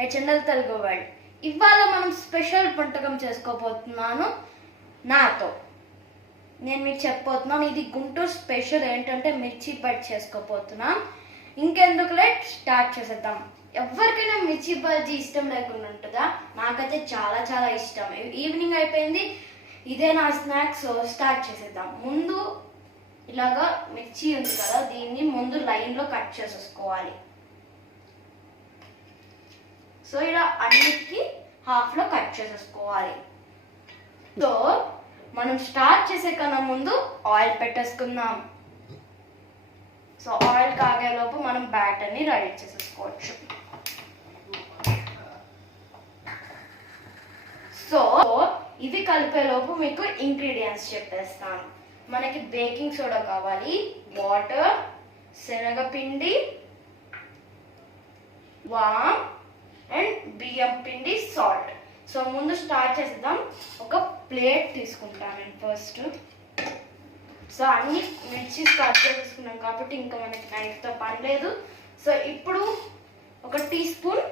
HNL Telugu world. ఇవాళ మనం special వంటకం చేసుకోబోతున్నాను. నేను మీకు చెప్పబోతున్నాను, ఇది గుంటూరు స్పెషల్ ఏంటంటే మిర్చి బజ్జీ చేసుకోబోతున్నాం. ఇంకెందుకు లేట్, స్టార్ట్ చేసేద్దాం. ఎవరికైనా మిర్చి బజ్జీ ఇష్టం లేకుండా ఉంటుందా? నాకైతే చాలా చాలా ఇష్టం. ఈవినింగ్ అయిపోయింది, ఇదే నా స్నాక్స్. స్టార్ట్ చేసేద్దాం. ముందు ఇలాగా మిర్చి ఉంది కదా, దీన్ని ముందు లైన్లో కట్ చేసేసుకోవాలి. సో ఇలా అన్నిటికీ హాఫ్లో కట్ చేసేసుకోవాలి. సో మనం స్టార్ట్ చేసే కన్నా ముందు ఆయిల్ పెట్టేసుకుందాం. సో ఆయిల్ కాగేలోపు మనం బ్యాటర్ని రెడీ చేసేసుకోవచ్చు. సో ఇవి కలిపేలోపు మీకు ఇంగ్రీడియంట్స్ చెప్పేస్తాను. మనకి బేకింగ్ సోడా కావాలి, వాటర్, శనగపిండి, వామ్ అండ్ బియ్యం పిండి, సాల్ట్. సో ముందు స్టార్ట్ చేద్దాం. ఒక ప్లేట్ తీసుకుంటాను నేను ఫస్ట్. సో అన్ని మిర్చి స్టార్ట్ చేసుకున్నాం కాబట్టి ఇంకా మనకి నైఫ్తో పని లేదు. సో ఇప్పుడు ఒక టీ స్పూన్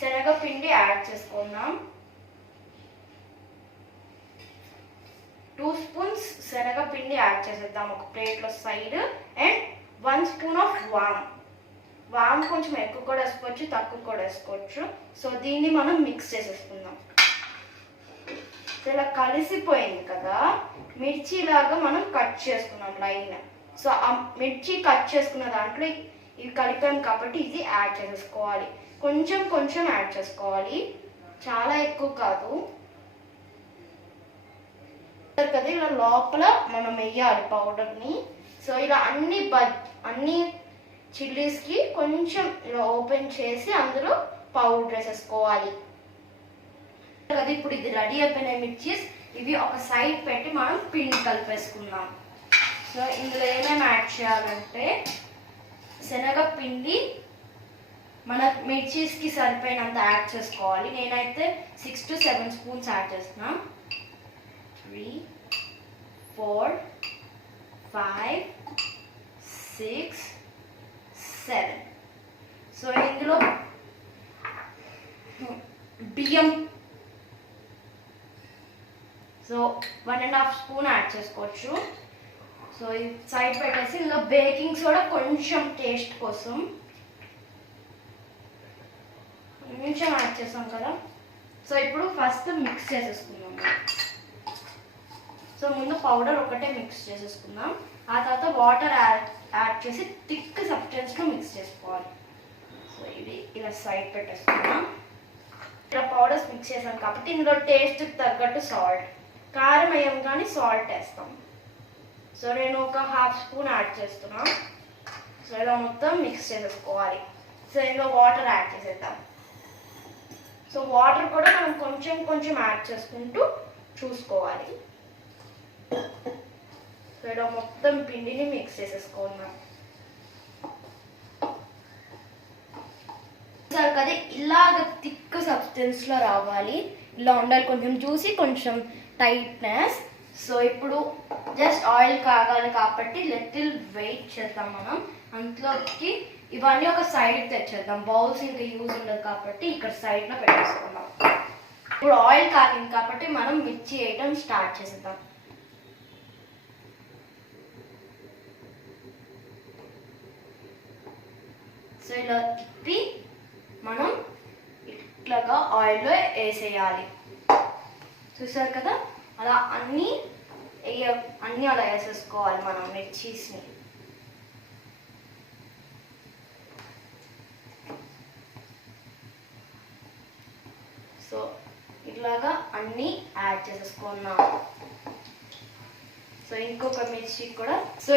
శనగపిండి యాడ్ చేసుకుందాం. 2 స్పూన్స్ శనగపిండి యాడ్ చేసేద్దాం ఒక ప్లేట్లో సైడ్. అండ్ 1 స్పూన్ ఆఫ్ వామ్ కొంచెం ఎక్కువ కూడా వేసుకోవచ్చు, తక్కువ కూడా వేసుకోవచ్చు. సో దీన్ని మనం మిక్స్ చేసేసుకుందాం. సో ఇలా కలిసిపోయింది కదా, మిర్చి లాగా మనం కట్ చేసుకున్నాం లైన్. సో ఆ మిర్చి కట్ చేసుకున్న దాంట్లో ఇవి కలిపాం కాబట్టి ఇది యాడ్ చేసేసుకోవాలి. కొంచెం కొంచెం యాడ్ చేసుకోవాలి, చాలా ఎక్కువ కాదు కదా. ఇలా లోపల మనం వేయాలి పౌడర్ని. సో ఇలా అన్ని చిల్లీస్కి కొంచెం ఇలా ఓపెన్ చేసి అందులో పౌడర్ వేసేసుకోవాలి కదా. ఇప్పుడు ఇది రెడీ అయిపోయిన మిర్చీస్, ఇవి ఒక సైడ్ పెట్టి మనం పిండి కలిపేసుకుందాం. సో ఇందులో ఏమేమి యాడ్ చేయాలంటే శనగపిండి మన మిర్చీస్కి సరిపోయినంత యాడ్ చేసుకోవాలి. నేనైతే 6 to 7 స్పూన్స్ యాడ్ చేస్తున్నాను. 3, 4, 5, 6, 7. సో ఇందులో బియ్యం 1.5 స్పూన్ యాడ్ చేసుకోవచ్చు. సో ఈ సైడ్ పెట్టేసి ఇందులో బేకింగ్ సోడా కొంచెం టేస్ట్ కోసం కొంచెం యాడ్ చేసాం కదా. సో ఇప్పుడు ఫస్ట్ మిక్స్ చేసేసుకుందాం. సో ముందు పౌడర్ ఒకటే మిక్స్ చేసేసుకుందాం. ఆ తర్వాత వాటర్ యాడ్ చేసి థిక్ సబ్స్టెన్స్లో మిక్స్ చేసుకోవాలి. సో ఇది ఇలా సైడ్ పెట్టేసుకుందాం. ఇలా పౌడర్స్ మిక్స్ చేసాం కాబట్టి ఇందులో టేస్ట్కి తగ్గట్టు సాల్ట్, కారం వేయం కానీ సాల్ట్ వేస్తాం. సో నేను ఒక 1/2 స్పూన్ యాడ్ చేస్తున్నాను. సో ఇలా మొత్తం మిక్స్ చేసేసుకోవాలి. సో ఇందులో వాటర్ యాడ్ చేసేద్దాం. సో వాటర్ కూడా మనం కొంచెం కొంచెం యాడ్ చేసుకుంటూ చూసుకోవాలి. సో ఇలా మొత్తం పిండిని మిక్స్ చేసేసుకున్నాం. సరే కదా, ఇలాగ థిక్ సబ్స్టెన్స్లో రావాలి. ఇలా ఉండాలి, కొంచెం జ్యూసీ కొంచెం టైట్నెస్. సో ఇప్పుడు జస్ట్ ఆయిల్ కాగాలి కాబట్టి లిటిల్ వెయిట్ చేద్దాం మనం. అందులోకి ఇవన్నీ ఒక సైడ్ తెచ్చేద్దాం. బౌల్స్ ఇంకా యూజ్ ఉండదు కాబట్టి ఇక్కడ సైడ్లో పెట్టేసుకుందాం. ఇప్పుడు ఆయిల్ కాగింది కాబట్టి మనం మిర్చి వేయడం స్టార్ట్ చేసేద్దాం. సో ఇలా తిప్పి మనం ఇట్లాగా ఆయిల్లో వేసేయాలి. చూసారు కదా, అలా అన్నీ అలా వేసేసుకోవాలి మనం మిర్చీస్ని. సో ఇట్లాగా అన్నీ యాడ్ చేసేసుకున్నాం. సో ఇంకొక మిర్చి కూడా. సో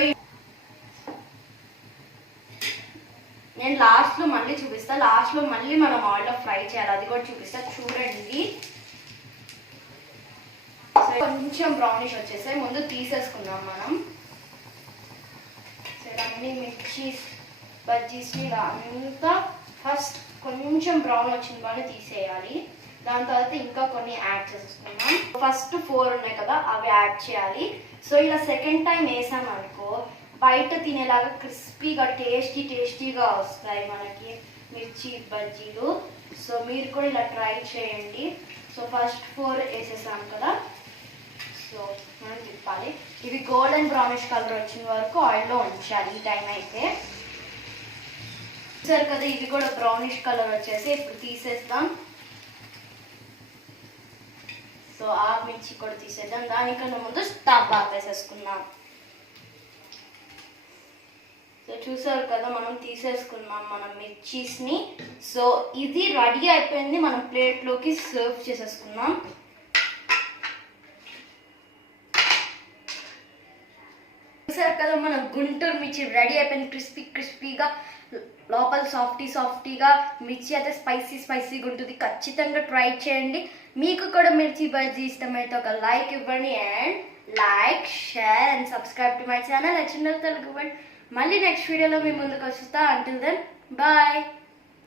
నేను లాస్ట్లో మళ్ళీ చూపిస్తా. లాస్ట్లో మళ్ళీ మనం ఆయిల్లో ఫ్రై చేయాలి, అది కూడా చూపిస్తా. చూడండి, సో కొంచెం బ్రౌనిష్ వచ్చేసాయి. ముందు తీసేసుకుందాం మనం. సో అన్ని మిర్చీస్ బజ్జీస్ని ఇలా అంతా ఫస్ట్ కొంచెం బ్రౌన్ వచ్చిన బాగా తీసేయాలి. దాని తర్వాత ఇంకా కొన్ని యాడ్ చేసేసుకుందాం. ఫస్ట్ 4 ఉన్నాయి కదా, అవి యాడ్ చేయాలి. సో ఇలా సెకండ్ టైం వేసాం అనుకో, బయట తినేలాగా క్రిస్పీగా టేస్టీగా వస్తాయి మనకి మిర్చి బజ్జీలు. సో మీరు కూడా ఇలా ట్రై చేయండి. సో ఫస్ట్ 4 వేసేసాం కదా, సో మనం తిప్పాలి. ఇవి గోల్డెన్ బ్రౌనిష్ కలర్ వచ్చిన వరకు ఆయిల్లో ఉంచాలి ఈ టైం అయితే. చూసారు కదా, ఇవి కూడా బ్రౌనిష్ కలర్ వచ్చేసి ఇప్పుడు తీసేస్తాం. సో ఆ మిర్చి కూడా తీసేద్దాం. దానికన్నా ముందు స్టవ్ ఆపేసేసుకుందాం. సో చూసారు కదా, మనం తీసేసుకున్నాం మన మిర్చీస్ని. సో ఇది రెడీ అయిపోయింది, మనం ప్లేట్లోకి సర్వ్ చేసేసుకున్నాం. చూసారు కదా, మన గుంటూరు మిర్చి రెడీ అయిపోయింది. క్రిస్పీగా, లోపల సాఫ్టీగా. మిర్చి అయితే స్పైసీగా ఉంటుంది. ఖచ్చితంగా ట్రై చేయండి. మీకు కూడా మిర్చి బజ్జీ ఇష్టమైతే ఒక లైక్ ఇవ్వండి. And like, share and subscribe to my channel HNL Telugu. మళ్ళీ నెక్స్ట్ వీడియోలో మీ ముందుకు వస్తా. Until then bye.